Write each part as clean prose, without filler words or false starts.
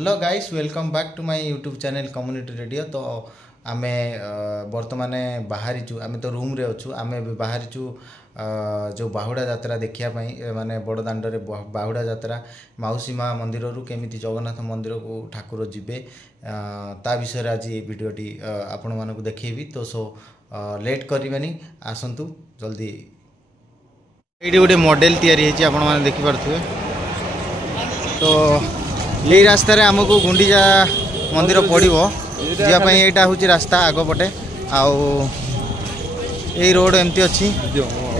Hello guys welcome back to my YouTube channel community radio. तो आम बर्तमान बाहरी आम तो रूम रे अच्छु आम बाहरी जो बाहुड़ा यात्रा देखापी माने बड़दाण्डे बाहुड़ा यात्रा मौसी माँ मंदिर रू केमी जगन्नाथ मंदिर को ठाकुर जीवे ता विषय आज ये भिडटी आपण मानक देखी। तो सो लेट करनी आसतु जल्दी ये गोटे मॉडल तैयारी आपण मैंने देखिपे। तो यही रास्तार आमको गुंडीचा मंदिर पड़ो जावाई यहाँ हूँ रास्ता आगपटे आई रोड एमती अच्छी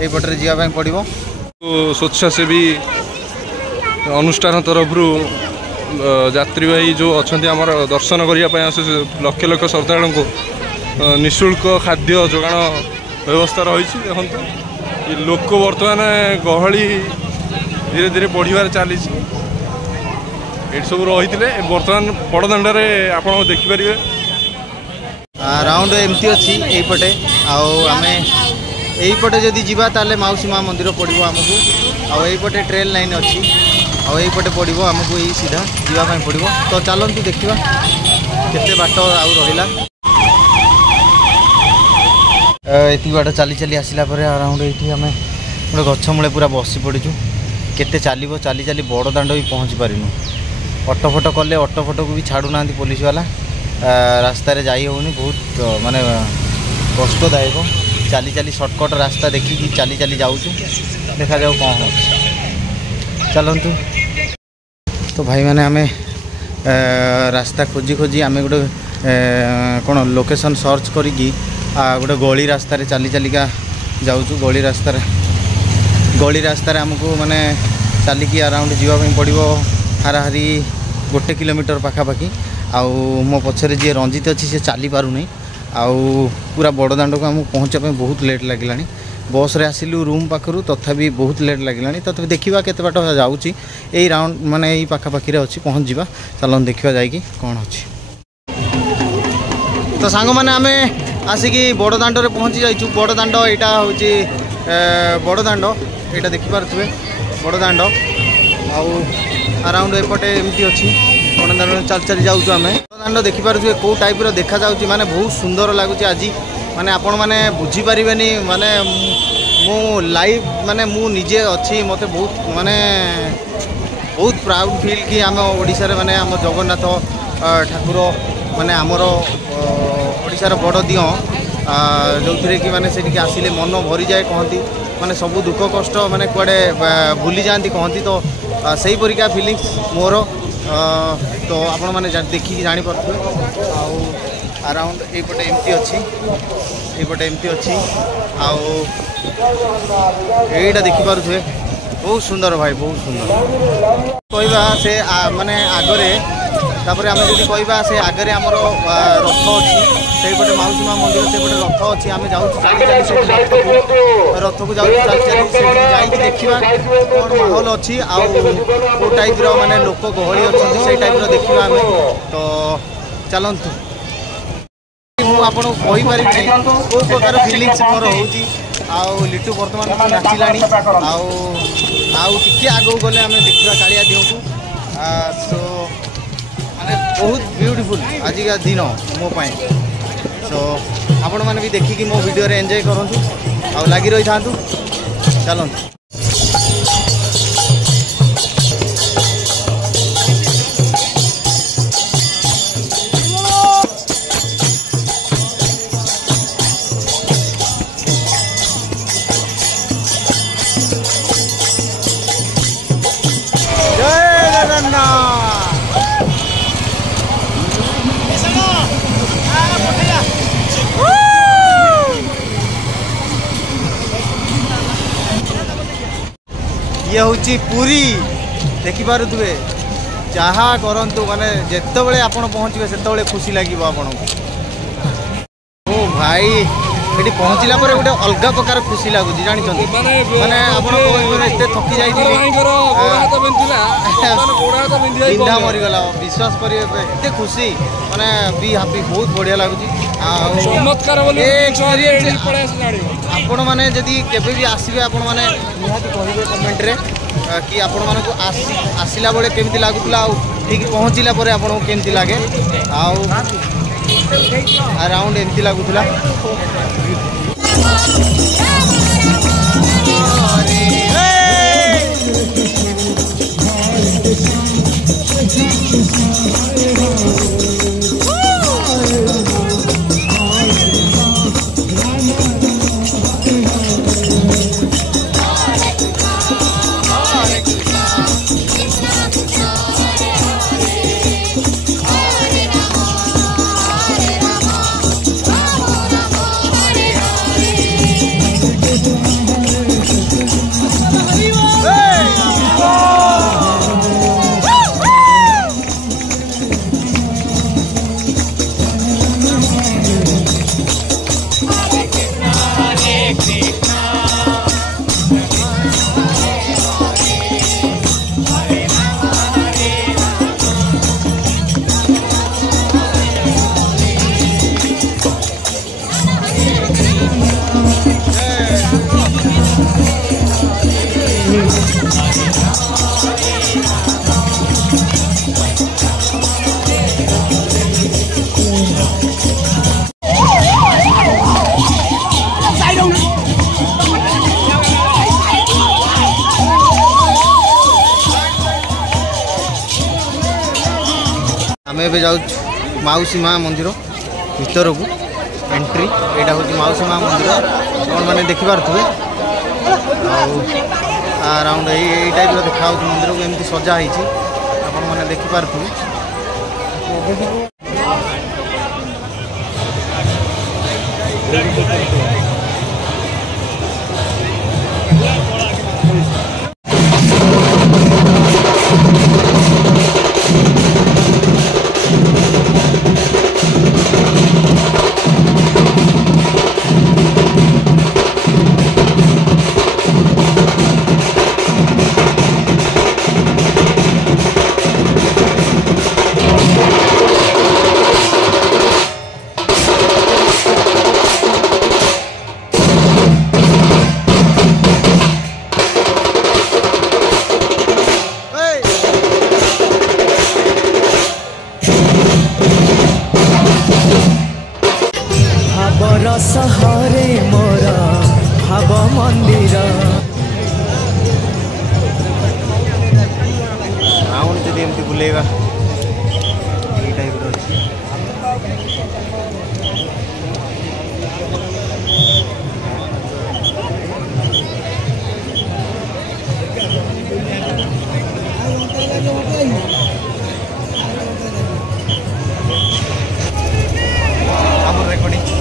यपटे जावाई पड़ो। स्वेच्छासेवी अनुष्ठान तरफ यात्रीवाही जो अच्छा आम दर्शन करने लक्ष लक्ष श्रद्धालु को निःशुल्क खाद्य जोगाण व्यवस्था रही। देखो लोक बर्तमान गहली धीरे धीरे बढ़िबार चली ये सब रही बर्तमान बड़दाण्डे आप देखिपारे राउंड एमती अच्छी यपटे आम यपटे जदि जीवा ताले मौसी माँ मंदिर पड़ो आमको आईपटे ट्रेन लाइन अच्छी आईपटे पड़ो आमको यही सीधा जावाई पड़ो। तो चलतु देखा केते बाट आउ रहा ये बाट चली चली आसला अराउंड ये आम गोटे गछ मूले पूरा बसी पड़ू केते चलो चली चली बड़दाण्ड भी पहुँची पारिनु। ऑटो फोटो कले ऑटो फोटो को भी छाड़ू ना पुलिस वाला रास्ता रे जाई होनी बहुत माने कष्टदायक चली चली शॉर्टकट रास्ता देखिकी चली चली जाऊँ देखा जाऊ कौन हो चलतु। तो भाई मैंने आम रास्ता खोजी खोजी आम गोटे कौन लोकेशन सर्च करी गोटे गली रास्ता रे चली चलिका जाऊँ गली रास्ता आमको माने चलिकी अराउंड जावाई पड़ो हाराहारी 1 किलोमीटर पाखापाखि आउ मो पछरे जी रंजित अच्छी से चली पारुनी पूरा बड़दाण्ड को आमको पहुँचापी बहुत लेट लगे बस रे आसिलु रूम पाखरु तथापि बहुत लेट लगे तथापि देखा केते बाट जाऊँगी यही राउंड माने यही पाखापाखि अच्छी पहुँच जावा चलन देखा जाकि कौन अच्छी। तो सांग मैंने आम आसिकी बड़दाण्ड रे पहुँची जाइछु। बड़दाण्ड यहाँ हूँ बड़दाण्ड यहाँ देखिपे बड़दाण्ड अराउंड एपटे एमती अच्छी बड़दाण्ड चल चली जाऊँ आम बड़दाण्ड देखिपे कौ टाइप देखा जाऊँगी माने बहुत सुंदर लगुच आज माने आपण मैंने बुझीपारे माने मु लाइव माने मु निजे अच्छी मते बहुत माने बहुत प्राउड फील कि आम ओडिशा रे माने आम जगन्नाथ ठाकुर माने आमर ओडिशार बड़ दिओ जो थे कि माने से आसिले मन भरी जाए कहती माने सब दुख कष्ट माने कुआडे भूली जाती कहती। तो सही परिका फिलिंग्स मोर तो आपण मैंने देखिकी जानीपे अराउंड यपटे एमती अच्छी यपटे एमती अच्छी आईटा देखिपे बहुत सुंदर भाई बहुत सुंदर कहवा से माने आगरे तापर आम जब कहवा से आगे आमर रथ अच्छी से पटे मौसी माँ मंदिर से पटे रथ अच्छी आम जाऊँ रथ को जाऊँ चली देखा कौन माहौल अच्छी आउ टाइप माने लोक गहली अच्छी से टाइप देखा आम। तो चलतु मुझे कहीपरि कौ प्रकार फिलिंग्स मोर हो लिटू बर्तमान नाचिला टे आगे गले आम देखा कालिया दिह को सो माने बहुत ब्यूटीफुल आज का दिन मोपाई। सो आपण मैंने भी देखिकी मो वीडियो रे एंजॉय करूँ आ लगी रही था चलतु। ये हूँ पुरी देखिपे जहाँ करूँ माने जिते बड़े आप पहुँचे से खुशी लगे आपन ओ भाई ये पहुँचला गोटे अलग प्रकार खुशी लगुच जानी माने आप थकी जाइए बिंधा मरीगला विश्वास करेंगे खुशी माने बी हापी बहुत बढ़िया लगुच आपण मैंने जदि केबे भी आसबे आपण मैंने निहाती कहिबे कमेंट रे कि आपण मानक आसिला बेले केमती लागुला आ ठीक पहुँचला पर आपको केमती लगे अराउंड एमती लगुला आम जाऊँ मौसी माँ मंदिर भीतर को एंट्री यहाँ हूँ मौसी माँ मंदिर कौन मैंने देखिपे अराउंड यही टाइप देखा मंदिर को एमती सजा मैंने देखिपे सहरे मोरा भाव मंदिर राउंड जब एमती बुलेगा ये टाइप अच्छी रेकॉर्डिंग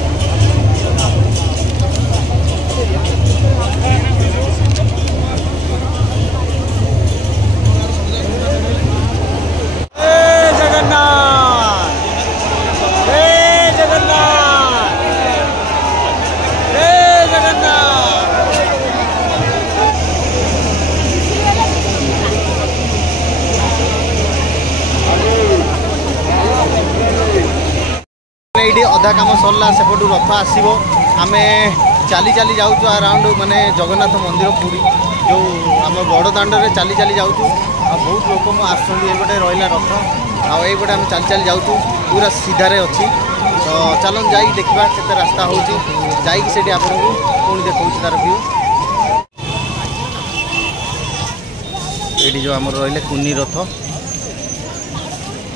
ये अधा कम सरला सेपटू रथ आसो आम चली चली जाऊँ अराउंड माने जगन्नाथ मंदिर पूरी जो आम बड़ दाण्ड में चली चली जाऊँ बहुत लोक आसपटे रहा रथ आईपटे आम चली चली जाऊँ पूरा सीधारे अच्छी तो चलन जा देखा के रास्ता हो आपको पुणी देखा तार व्यू ये जो आम रही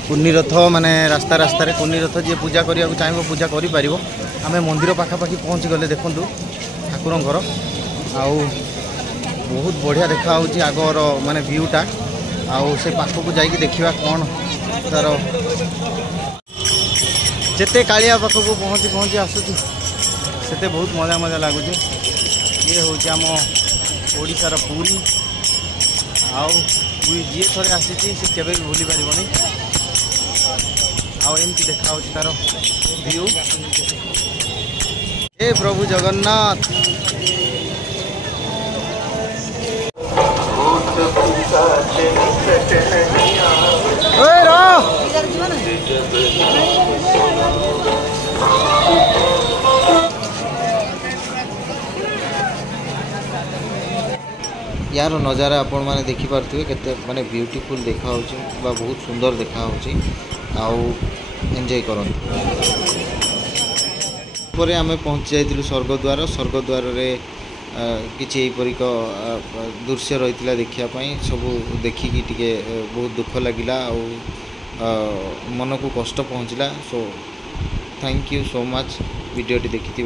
कुन्नी रथ माने रास्ता रास्ता कुन्नी रथ जी पूजा करने को चाहिए पूजा कर आम मंदिर पाखापाखि पहुँची गले देखूँ ठाकुर घर आउ बहुत बढ़िया देखा आगर माने व्यूटा आउ से पाखक जाकि देखा कौन तार जिते कालिया पाखक पहुँची पहुँची आसुचु से बहुत मजा मजा लगुच ये हूँ आम ओडिशार पुरी आउ जी थे आसी से केवे भी भूली पारबनी आमती देखा तार व्यू हे प्रभु जगन्नाथ यार नजारा आपण मैंने देखिपे के माने ब्यूटीफुल देखा बहुत सुंदर देखा आउ एंजॉय करते आम पहुँची जाइलु स्वर्गद्वार रे किसी यहीपरिक दृश्य रही देखापी सब देखिकी टिके बहुत दुख लगिला मन को कष्ट पहुँचला so thank you so much वीडियोटी देखि।